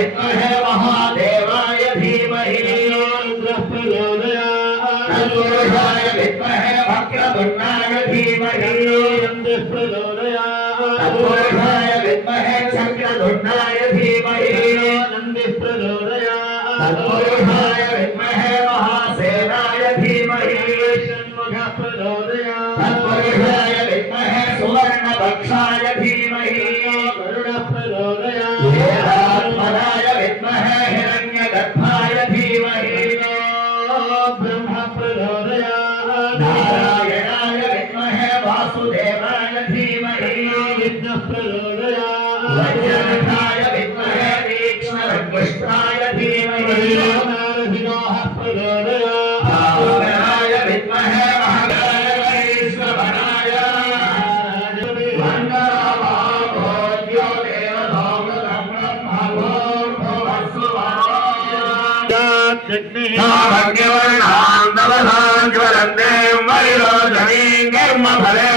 विद्महे महादेवाय धीमहि। प्रचोदयाय विद्महे वक्रतुण्डाय धीमहि प्रचोदयाय विद्महे चक्रतुण्डाय धीमहि प्रचोदयाय नारायणाय विद्महे वासुदेवाय धीमहि वज्रनखाय विद्महे तीक्ष्णरङ्गुष्ठाय धीमहि भावनाय జ్వలందే మరిలో జమీ కర్మ ఫలే